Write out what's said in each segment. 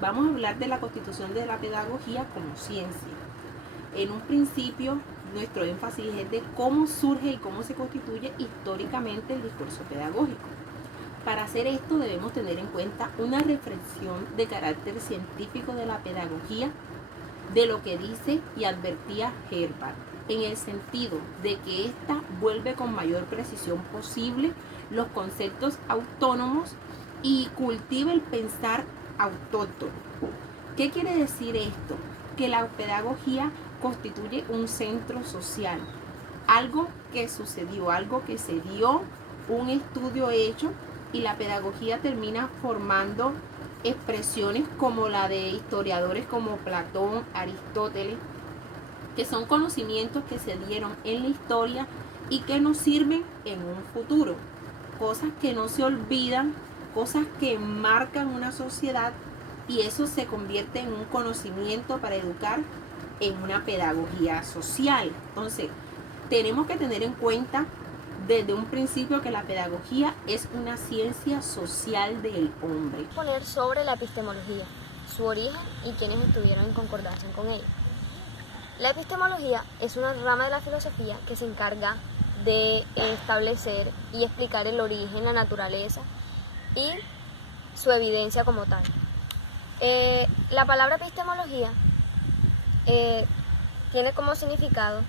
vamos a hablar de la constitución de la pedagogía como ciencia. En un principio, nuestro énfasis es de cómo surge y cómo se constituye históricamente el discurso pedagógico. Para hacer esto debemos tener en cuenta una reflexión de carácter científico de la pedagogía, de lo que dice y advertía Herbart, en el sentido de que ésta vuelve con mayor precisión posible los conceptos autónomos y cultiva el pensar autóctono. ¿Qué quiere decir esto? Que la pedagogía constituye un centro social, algo que sucedió, algo que se dio, un estudio hecho, y la pedagogía termina formando expresiones como la de historiadores como Platón, Aristóteles, que son conocimientos que se dieron en la historia y que nos sirven en un futuro, cosas que no se olvidan, cosas que marcan una sociedad, y eso se convierte en un conocimiento para educar en una pedagogía social. Entonces, tenemos que tener en cuenta desde un principio que la pedagogía es una ciencia social del hombre. Poner sobre la epistemología, su origen y quienes estuvieron en concordancia con ella. La epistemología es una rama de la filosofía que se encarga de establecer y explicar el origen, la naturaleza y su evidencia como tal. La palabra epistemología tiene como significado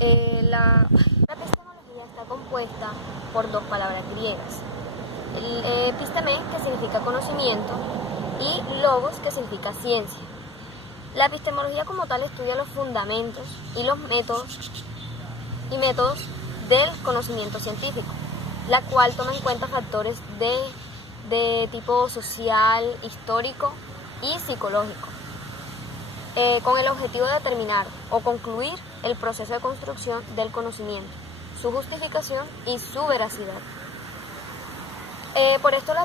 la epistemología está compuesta por dos palabras griegas. El episteme, que significa conocimiento, y logos, que significa ciencia. La epistemología como tal estudia los fundamentos y los métodos del conocimiento científico, la cual toma en cuenta factores de tipo social, histórico y psicológico, con el objetivo de determinar o concluir el proceso de construcción del conocimiento, su justificación y su veracidad. Por esto la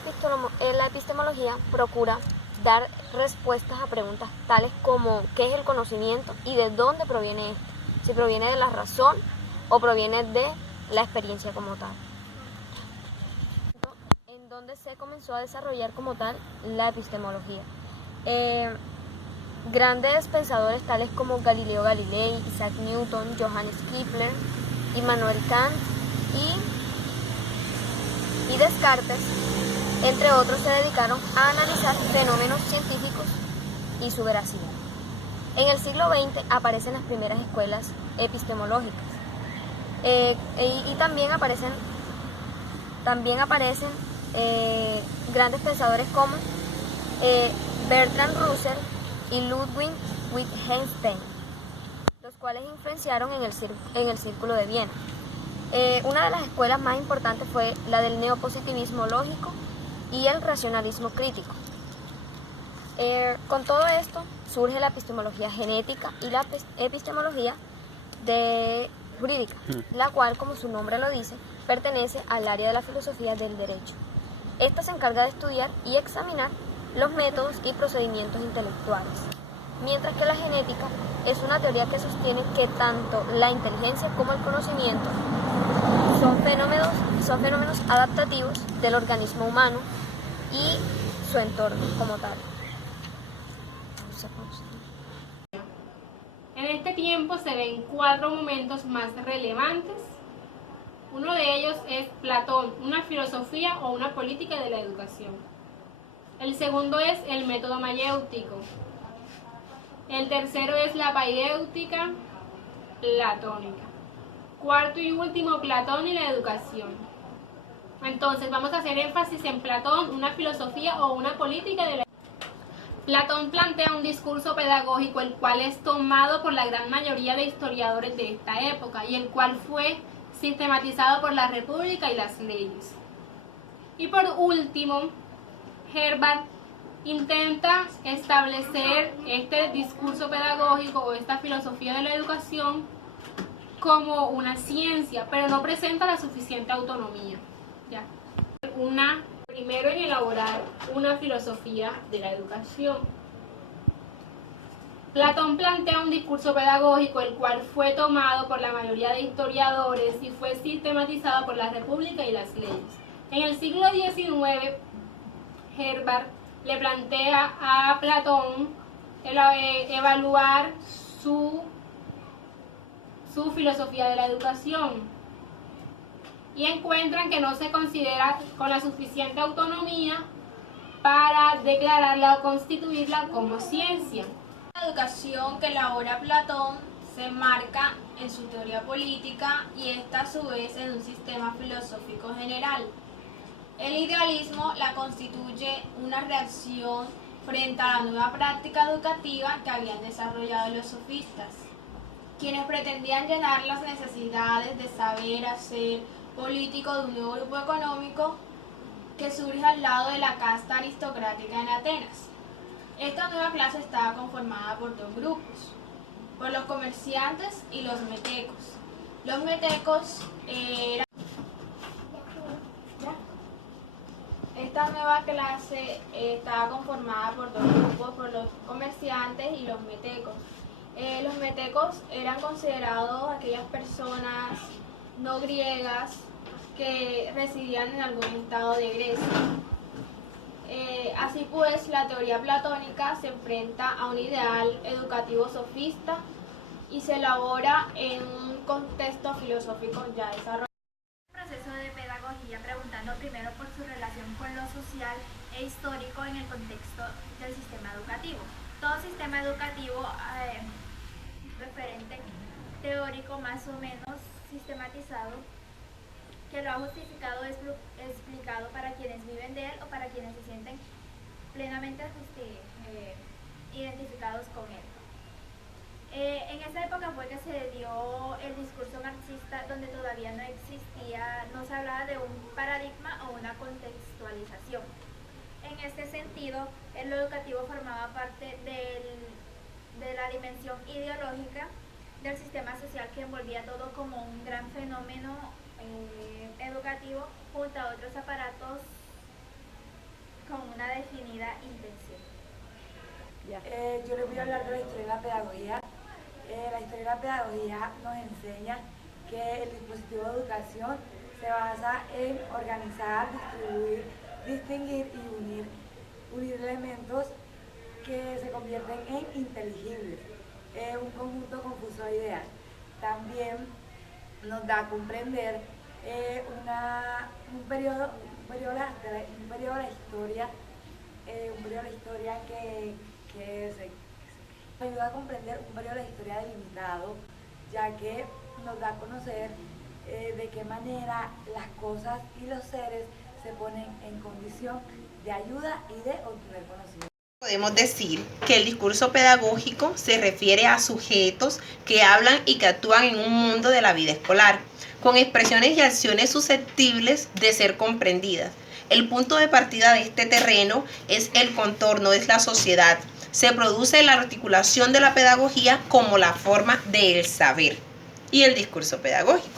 epistemología procura dar respuestas a preguntas tales como ¿qué es el conocimiento y de dónde proviene este? Si proviene de la razón o proviene de la experiencia como tal. En donde se comenzó a desarrollar como tal la epistemología. Grandes pensadores tales como Galileo Galilei, Isaac Newton, Johannes Kepler, Immanuel Kant y Descartes, entre otros, se dedicaron a analizar fenómenos científicos y su veracidad. En el siglo XX aparecen las primeras escuelas epistemológicas y también aparecen grandes pensadores como Bertrand Russell y Ludwig Wittgenstein, los cuales influenciaron en el Círculo de Viena. Una de las escuelas más importantes fue la del neopositivismo lógico y el racionalismo crítico. Con todo esto surge la epistemología genética y la epistemología jurídica, la cual, como su nombre lo dice, pertenece al área de la filosofía del derecho. Esta se encarga de estudiar y examinar los métodos y procedimientos intelectuales, mientras que la genética es una teoría que sostiene que tanto la inteligencia como el conocimiento son fenómenos adaptativos del organismo humano y su entorno como tal. En este tiempo se ven 4 momentos más relevantes. Uno de ellos es Platón, una filosofía o una política de la educación. El segundo es el método mayéutico. El tercero es la paiéutica platónica. Cuarto y último, Platón y la educación. Entonces vamos a hacer énfasis en Platón, una filosofía o una política de la educación. Platón plantea un discurso pedagógico el cual es tomado por la gran mayoría de historiadores de esta época y el cual fue sistematizado por la República y las leyes. Y por último, Herbart intenta establecer este discurso pedagógico o esta filosofía de la educación como una ciencia, pero no presenta la suficiente autonomía. ¿Ya? Primero en elaborar una filosofía de la educación. Platón plantea un discurso pedagógico el cual fue tomado por la mayoría de historiadores y fue sistematizado por la República y las leyes. En el siglo XIX, Herbart le plantea a Platón evaluar su filosofía de la educación, y encuentran que no se considera con la suficiente autonomía para declararla o constituirla como ciencia. La educación que elabora Platón se enmarca en su teoría política y esta a su vez en un sistema filosófico general. El idealismo la constituye una reacción frente a la nueva práctica educativa que habían desarrollado los sofistas, quienes pretendían llenar las necesidades de saber hacer político de un nuevo grupo económico que surge al lado de la casta aristocrática en Atenas. Esta nueva clase estaba conformada por dos grupos, por los comerciantes y los metecos. Los metecos eran... Esta nueva clase estaba conformada por dos grupos, por los comerciantes y los metecos. Los metecos eran considerados aquellas personas no griegas que residían en algún estado de Grecia. Así pues, la teoría platónica se enfrenta a un ideal educativo sofista y se elabora en un contexto filosófico ya desarrollado. Proceso de pedagogía, preguntando primero por su relación con lo social e histórico en el contexto del sistema educativo. Todo sistema educativo referente teórico más o menos sistematizado que lo ha justificado es explicado para quienes viven de él o para quienes se sienten plenamente identificados con él. En esa época fue que se dio el discurso marxista, donde todavía no se hablaba de un paradigma o una contextualización. En este sentido, lo educativo formaba parte de la dimensión ideológica del sistema social que envolvía todo como un gran fenómeno educativo junto a otros aparatos con una definida intención. Yo les voy a hablar de la historia de la pedagogía. La historia de la pedagogía nos enseña que el dispositivo de educación se basa en organizar, distribuir, distinguir y unir elementos que se convierten en inteligibles, un conjunto confuso de ideas. También nos da a comprender un periodo de la historia, que se ayuda a comprender un periodo de la historia delimitado, ya que nos da a conocer de qué manera las cosas y los seres se ponen en condición de ayuda y de obtener conocimiento. Podemos decir que el discurso pedagógico se refiere a sujetos que hablan y que actúan en un mundo de la vida escolar, con expresiones y acciones susceptibles de ser comprendidas. El punto de partida de este terreno es el contorno, es la sociedad. Se produce la articulación de la pedagogía como la forma del saber y el discurso pedagógico.